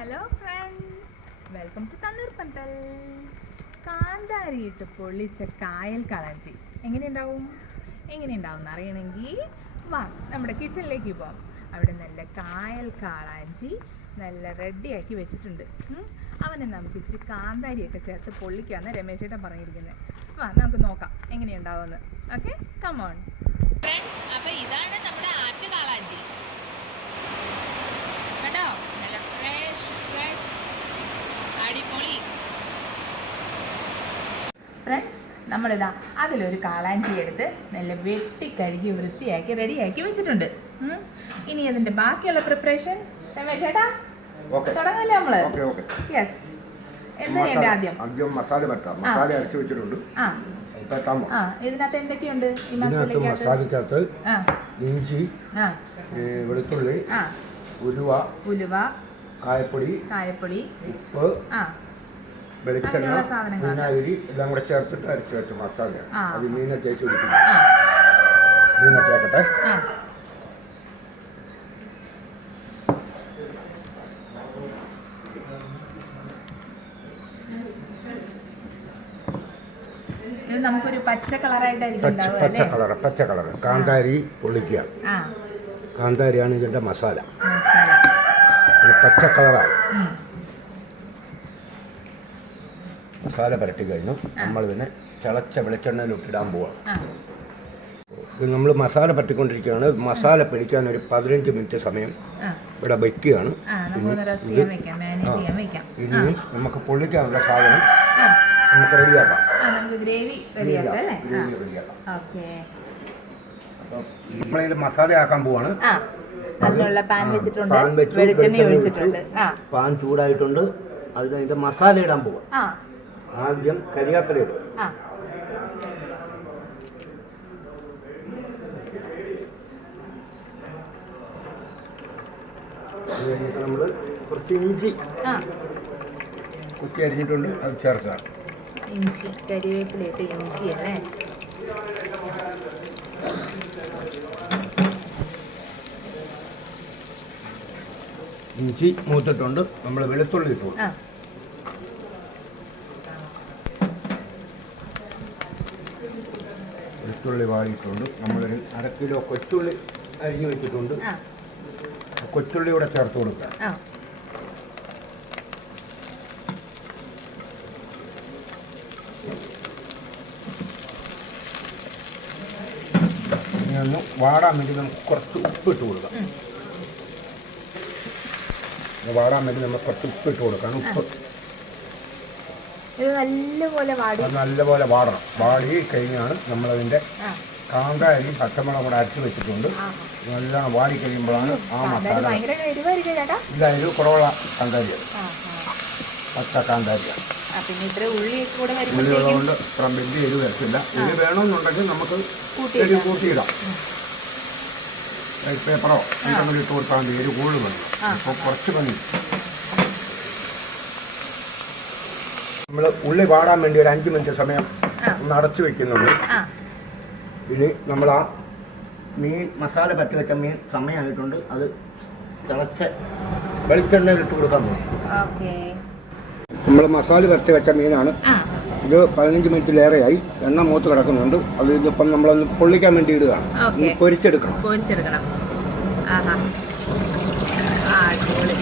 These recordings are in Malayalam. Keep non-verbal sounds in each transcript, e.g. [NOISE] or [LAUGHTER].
ഹലോ ഫ്രണ്ട്സ് വെൽക്കം ടു തണ്ണീർ പന്തൽ കാന്താരിയിട്ട് പൊള്ളിച്ച കായൽ കളഞ്ചി. എങ്ങനെയുണ്ടാവും? എങ്ങനെയുണ്ടാവും എന്ന് അറിയണമെങ്കിൽ വാ നമ്മുടെ കിച്ചണിലേക്ക് പോവാം. അവിടെ നല്ല കായൽ കാളാഞ്ചി നല്ല റെഡിയാക്കി വെച്ചിട്ടുണ്ട്. അവനെ നമുക്ക് ഇച്ചിരി കാന്താരിയൊക്കെ ചേർത്ത് പൊള്ളിക്കാന്ന് രമേശേട്ടൻ പറഞ്ഞിരിക്കുന്നത് വാ നമുക്ക് നോക്കാം എങ്ങനെയുണ്ടാവുമെന്ന് ഓക്കെ കമോൺ ഫ്രണ്ട്സ് അപ്പോൾ ഇതാണ് നമ്മുടെ ആറ്റ് കാളാഞ്ചി കേട്ടോ നല്ല ഫ്രഷ് ഫ്രഷ് അടിപൊളി ഫ്രണ്ട്സ് നമ്മളിതാ അതിലൊരു കാളാഞ്ചി എടുത്ത് നല്ല വെട്ടി കഴുകി വൃത്തിയാക്കി റെഡിയാക്കി വെച്ചിട്ടുണ്ട്. ഇനി അതിന്റെ ബാക്കിയുള്ള പ്രിപ്പറേഷൻ രമേശ് ചേട്ടാ? തുടങ്ങല്ലേ നമ്മൾ? Okay okay. യെസ് ആദ്യം? ആദ്യം മസാല പറ്റാം. മസാല അരച്ച് വെച്ചിട്ടുണ്ട്. ആ. ഇതിനകത്ത് എന്തൊക്കെയുണ്ട് ഇഞ്ചി വെളുത്തുള്ളി ആ. ഉലുവ ഉലുവ കായപ്പൊടി കായപ്പൊടി ഉപ്പ് ആ. വെളിച്ചെണ്ണ. വിനാഗിരി എല്ലാം കൂടെ ചേർത്തിട്ട് അരച്ച് വെച്ച മസാല. അത് മീനെ ചേച്ചി പിടിക്കും ആ. മീനെ ചേർക്കട്ടെ നമുക്കൊരു പച്ച കളറായിട്ടായിരിക്കും പച്ച കളർ പച്ച കളർ കാന്താരി പൊള്ളിക്കുക. കാന്താരിയാണ് ഇതിന്റെ മസാല. പച്ച കളറാണ്. മസാല പരട്ടി കഴിഞ്ഞു. നമ്മൾ പിന്നെ തിളച്ച വെളിച്ചെണ്ണയിലിട്ടിടാൻ പോവാം. ഇത് നമ്മൾ മസാല പറ്റിക്കൊണ്ടിരിക്കുകയാണ്. മസാല പിടിക്കാൻ ഒരു പതിനഞ്ച് മിനിറ്റ് സമയം ഇവിടെ വയ്ക്കുകയാണ് ഇനി നമുക്ക് പൊള്ളിക്കാനുള്ള സാധനം നമുക്ക് റെഡിയാക്കാം. അപ്പം മസാല ആക്കാൻ പോവാണ്. പാൻ വെച്ചിട്ടുണ്ട് പാൻ ചൂടായിട്ടുണ്ട്. അതിന് അതിന്റെ മസാല ഇടാൻ പോവാം. ആദ്യം കരിയാപ്പില ഇടും. ആ. നമ്മൾ കുറച്ച് ഇഞ്ചി കുത്തി അരിഞ്ഞിട്ടുണ്ട് അത് ചേർക്കാം. ഇഞ്ചി കരിവേപ്പിലയിട്ട് ഇഞ്ചി അല്ലേ? ഇഞ്ചി മൂത്തിട്ടുണ്ട് നമ്മൾ വെളുത്തുള്ളി ഇട്ടു ആ വെളുത്തുള്ളി വാടിയിട്ടുണ്ട്. നമ്മളൊരു അര കിലോ കൊച്ചുള്ളി അരിഞ്ഞു വെച്ചിട്ടുണ്ട്. കൊച്ചുള്ളി കൂടെ ചേർത്ത് കൊടുക്കാം. ഒന്ന് വാടാൻ വേണ്ടി നമുക്ക് കുറച്ച് ഉപ്പ് ഇട്ട് കൊടുക്കാം. വാടാൻ വേണ്ടി നമ്മൾ കുറച്ച് ഉപ്പ് ഇട്ട് കൊടുക്കണം ഉപ്പ് ഇത് നല്ലപോലെ വാടി. അത് നല്ലപോലെ വാടണം. വാടി കഴിഞ്ഞാണ് നമ്മളതിന്റെ ആ. കാന്താരി പച്ചമുളക് കൂടെ അരച്ച് വെച്ചിട്ടുണ്ട്. നല്ലോണം വാടി കഴിയുമ്പോഴാണ് ആ കാന്താരി മസാല ഇതായത് കുറവുള്ള കാന്താരിയാണ് ആ പച്ച കാന്താരിയാണ് ഉള്ളിയുള്ളതുകൊണ്ട് ഇത്രയും വലിയ എരിവ് വരത്തില്ല. എരിവ് വേണമെന്നുണ്ടെങ്കിൽ നമുക്ക് കൂട്ടിയിടാം. എരിവ് കൂട്ടിയിടാം. പേപ്പറോ എന്തെങ്കിലും ഇട്ട് കൊടുത്താൽ എരിവ് കൂടുതൽ വേണം. അപ്പോൾ കുറച്ച് മതി. നമ്മൾ ഉള്ളി വാടാൻ വേണ്ടി ഒരു അഞ്ച് മിനിറ്റ് സമയം. ഒന്ന് അടച്ചു വെക്കുന്നുണ്ട്. ഇനി നമ്മൾ ആ മീൻ മസാല പറ്റി വെച്ച മീൻ സമയമായിട്ടുണ്ട്. അത് തിളച്ച വെളിച്ചെണ്ണയിൽ ഇട്ട് കൊടുക്കാൻ പോകും. നമ്മൾ മസാല പറ്റി വെച്ച മീനാണ്. ഇത് പതിനഞ്ച് മിനിറ്റിലേറെയായി എണ്ണ മൂത്ത് കിടക്കുന്നുണ്ട്. അത് ഇതിപ്പം നമ്മളൊന്ന് പൊള്ളിക്കാൻ വേണ്ടി ഇടുകയാണ്. പൊരിച്ചെടുക്കണം. പൊരിച്ചെടുക്കണം ആഹാ ആ അടിപൊളി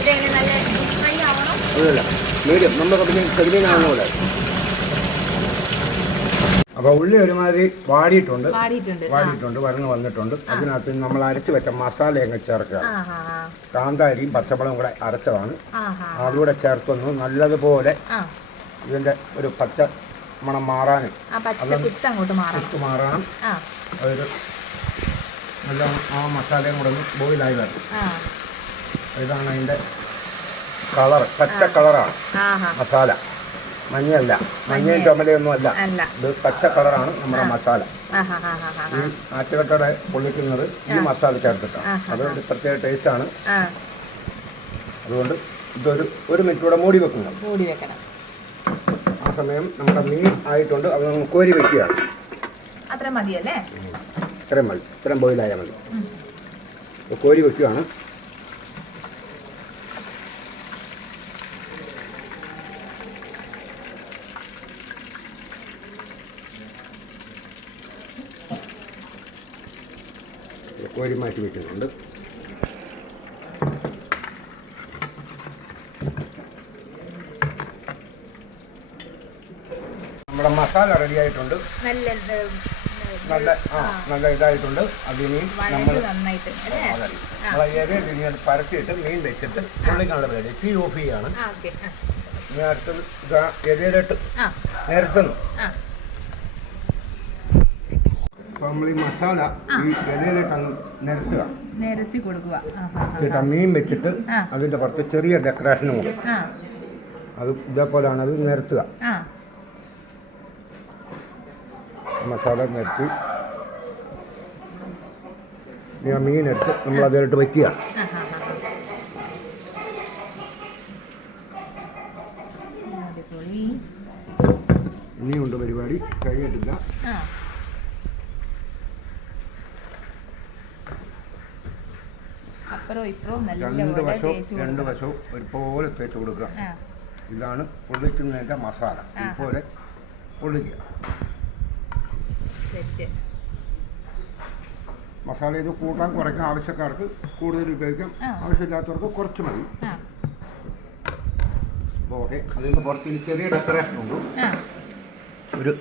ഇതെങ്ങനെ നല്ല ഫ്രൈ ആവണം അതല്ല. മീഡിയം നമ്മൾ പിന്നെ കരിമീനാവുന്ന പോലെ അപ്പോൾ ഉള്ളി ഒരുമാതിരി വാടിയിട്ടുണ്ട്. വാടിയിട്ടുണ്ട്. വാടിയിട്ടുണ്ട് വരണ് വന്നിട്ടുണ്ട്. അതിനകത്ത് നമ്മൾ അരച്ച് വെച്ച മസാല അങ്ങ് ചേർക്കുക. ആഹാ കാന്താരിയും പച്ചമുളകും കൂടെ അരച്ചതാണ്. ആഹാ അതുകൂടെ ചേർത്തൊന്ന് നല്ലതുപോലെ ഇതിന്റെ ഒരു പച്ച മണം മാറാനും ആ പച്ച കുത്ത് അങ്ങോട്ട് മാറണം. ഉപ്പ് മാറാനും ആ. അതൊരു നല്ല ആ മസാലയും കൂടെ ഒന്ന് ബോയിലായി വരണം. ആ. ഇതാണ് അതിന്റെ കളർ പച്ച കളറാണ്. മസാല. മഞ്ഞയല്ല. മഞ്ഞയും ചുമലയൊന്നും അല്ല. ഇത് പച്ച കളറാണ് നമ്മുടെ മസാല. ഈ ആറ്റുകട്ടയുടെ പൊള്ളിക്കുന്നത് ഈ മസാല ചേർത്തിട്ടാണ്. അത് ഒരു പ്രത്യേക ടേസ്റ്റാണ് ആണ്. അതുകൊണ്ട് ഇതൊരു ഒരു മിനിറ്റ് കൂടെ മൂടി വെക്കുന്നു. മൂടി വെക്കണം. ആ സമയം നമ്മുടെ മീൻ ആയിട്ടുണ്ട്. അത് നമ്മൾ കോരി വെക്കുകയാണ് മതിയല്ലേ? ഇത്രയും മതി. ഇത്രയും ബോയിലായാൽ മതി. കോരി വെക്കുകയാണ്. കോരി മാറ്റി വെക്കുന്നുണ്ട്. നമ്മുടെ മസാല റെഡി ആയിട്ടുണ്ട്. നല്ല നല്ല ആ നല്ല ഇതായിട്ടുണ്ട്. അതിനി നമ്മൾ വഴറ്റി നന്നായിട്ട് അല്ലേ? നമ്മൾ ഇലയിൽ ഇനി അത് പരത്തിയിട്ട് മീൻ വെച്ചിട്ട് പുള്ളിക്കാനുള്ള പരിപാടി തീ ഓഫ് ചെയ്യാണ്. ആ ഓക്കേ. ഇനി അടുത്തത് ഇതാ ഇലയിലിട്ട് ആ. നമ്മൾ ഈ മസാല ഈ ഇലയിലേക്ക് അങ്ങ് നിരത്തുക. നിരത്തി കൊടുക്കുക. എന്നിട്ട് മീൻ വെച്ചിട്ട് അതിന്റെ അതിന്റെ പുറത്ത് ചെറിയ ഡെക്കറേഷനും കൊടുക്കും ആ. അത് ഇതേപോലെയാണ് അത് നിരത്തുക. മസാല നിരത്തി. ആ മീനെടുത്ത് നമ്മൾ അതിലിട്ട് വയ്ക്കുക. ആ ആ ആ അടിപൊളി. ഇനിയുണ്ട് പരിപാടി. കഴിഞ്ഞിട്ടില്ല ആ അപ്പുറവും ഇപ്പുറവും നല്ല രണ്ട് വശവും രണ്ട് വശവും ഒരുപോലെ തേച്ച് കൊടുക്കുക. ഇതാണ് പൊള്ളിക്കുന്നതിന്റെ മസാല. ഇതുപോലെ പൊള്ളിക്കുക. മസാല ഇത് കൂട്ടാൻ കുറയ്ക്കാൻ ആവശ്യക്കാർക്ക് കൂടുതൽ ഉപയോഗിക്കാം. ആവശ്യമില്ലാത്തവർക്ക് കുറച്ച് മതി. ഓക്കെ. അതിൽ നിന്ന് പുറത്ത് ചെറിയ ഡെക്കറേഷൻ ഉണ്ട്. ഒരു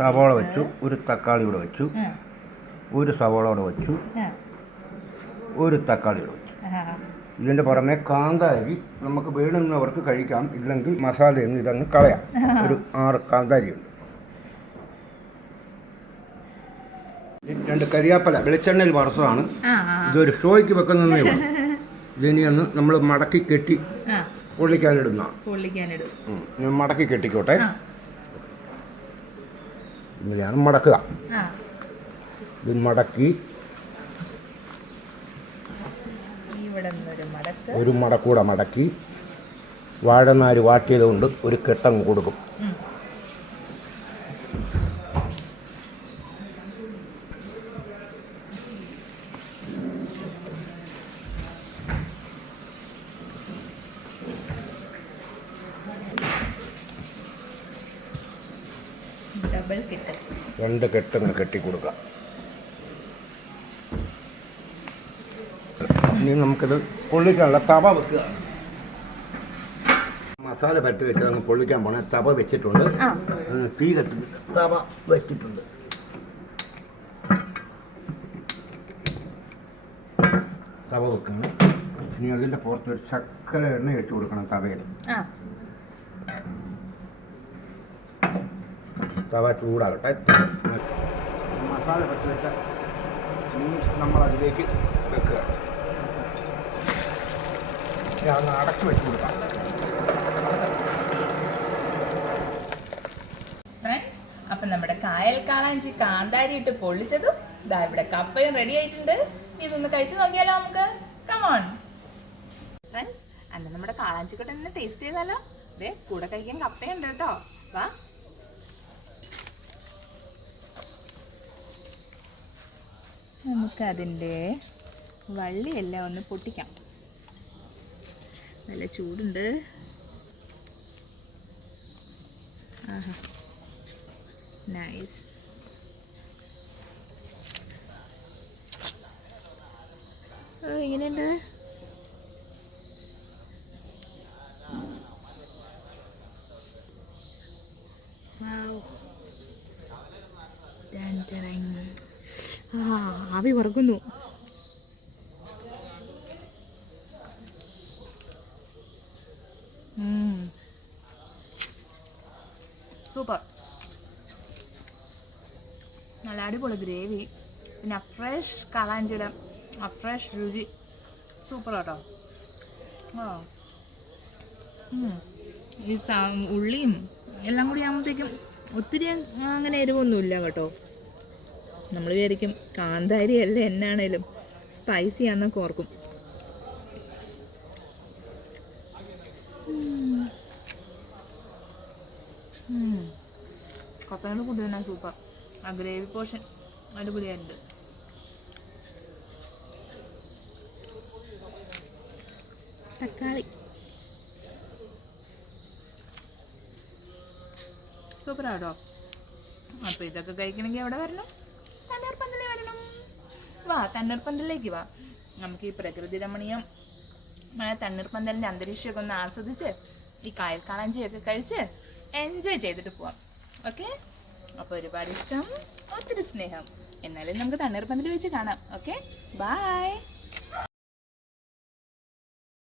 സവോള. വെച്ചു ഒരു തക്കാളി ഇവിടെ വെച്ചു. ഒരു സവാള അവിടെ വെച്ചു ഒരു തക്കാളി ഇവിടെ വെച്ചു. ഇതിന്റെ പുറമെ കാന്താരി നമുക്ക് വേണമെന്നവർക്ക് കഴിക്കാം. ഇല്ലെങ്കിൽ മസാലയിൽ നിന്ന് ഇതങ്ങ് കളയാം. ഒരു ആറ് കാന്താരി ഉണ്ട്. രണ്ട് കരിയാപ്പല വെളിച്ചെണ്ണയിൽ വറുത്തതാണ്. ഇതൊരു ഷോയ്ക്ക് വെക്കുന്നതേ ഉള്ളൂ. [LAUGHS] ഇതിനി ഒന്ന് നമ്മൾ മടക്കി കെട്ടി പൊള്ളിക്കാനിടുന്നതാണ് മടക്കി കെട്ടിക്കോട്ടെ. ഇങ്ങനെയാണ് മടക്കുക. ഇത് മടക്കി. ഒരു മടക്കൂടെ മടക്കി. വാഴനാര് വാട്ടിയത് കൊണ്ട് ഒരു കെട്ടം കൊടുക്കും. രണ്ട് കെട്ടങ്ങ് കെട്ടി കൊടുക്കുക ഇനി നമുക്കിത് പൊള്ളിക്കാനുള്ള തവ വെക്കുക. മസാല പരട്ടി വെച്ചത് അങ്ങ് പൊള്ളിക്കാൻ പോണേ. തവ വെച്ചിട്ടുണ്ട്. തീ കത്തി തവ വെച്ചിട്ടുണ്ട്. തവ വെക്കണം. ഇനി അതിന്റെ പുറത്ത് ഒരു ശക്കര എണ്ണ ഇട്ട് കൊടുക്കണം തവയിൽ. ആ. തവ ചൂടാകട്ടെ. മസാല പറ്റി വെച്ച മീൻ നമ്മൾ അതിലേക്ക് വെക്കുക. ഇനി അതൊന്ന് അടച്ചു വെച്ച് കൊടുക്കാം. ഫ്രണ്ട്സ് അപ്പം നമ്മുടെ കായൽ കാളാഞ്ചി കാന്താരി ഇട്ട് പൊള്ളിച്ചതും ഇതാ ഇവിടെ കപ്പയും റെഡി ആയിട്ടുണ്ട്. ഇതൊന്ന് കഴിച്ചു നോക്കിയാലോ നമുക്ക്? കമോൺ ഫ്രണ്ട്സ് അന്ന് നമ്മുടെ കാളാഞ്ചിക്കോട്ടെ നിന്ന് ടേസ്റ്റ് ചെയ്താലോ? അതെ കൂടെ കഴിക്കാൻ കപ്പയുണ്ട് കേട്ടോ. വാ. നമുക്കതിന്റെ വള്ളിയെല്ലാം ഒന്ന് പൊട്ടിക്കാം. നല്ല ചൂടുണ്ട്. നൈസ് ഇങ്ങനെയുണ്ട്. ആവി വറക്കുന്നു. സൂപ്പർ. നല്ല അടിപൊളി ഗ്രേവി. പിന്നെ ഫ്രഷ് കളാഞ്ചിയുടെ ഫ്രഷ് രുചി. സൂപ്പർ കേട്ടോ. ഉം. ഈ ഉള്ളിയും എല്ലാം കൂടി ആകുമ്പോഴത്തേക്കും ഒത്തിരി അങ്ങനെ എരിവൊന്നുമില്ല കേട്ടോ. നമ്മൾ വിചാരിക്കും കാന്താരി അല്ല എന്നാണേലും സ്പൈസി ആണെന്നൊക്കെ ഓർക്കും. പപ്പയുടെ ഫുഡ് തന്നെ സൂപ്പർ ആ ഗ്രേവി പോർഷൻ അടിപൊളിയായിട്ടുണ്ട് തക്കാളി. സൂപ്പറാട്ടോ അപ്പോൾ ഇതൊക്കെ കഴിക്കണമെങ്കിൽ എവിടെ വരണം? തണ്ണീർപ്പന്തലേ വരണം. വാ തണ്ണീർപ്പന്തലിലേക്ക് വാ. നമുക്ക് ഈ പ്രകൃതി രമണീയമായ തണ്ണീർപ്പന്തലിന്റെ അന്തരീക്ഷമൊക്കെ ഒന്ന് ആസ്വദിച്ച് ഈ കായൽ കളഞ്ചിയൊക്കെ കഴിച്ച് എൻജോയ് ചെയ്തിട്ട് പോവാം. ഓക്കെ? അപ്പോൾ ഒരുപാട് ഇഷ്ടം ഒത്തിരി സ്നേഹം. എന്നാലും നമുക്ക് തണ്ണീർപ്പന്തൽ വെച്ച് കാണാം. ഓക്കെ? ബായ്